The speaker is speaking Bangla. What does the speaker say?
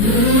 Mm-hmm.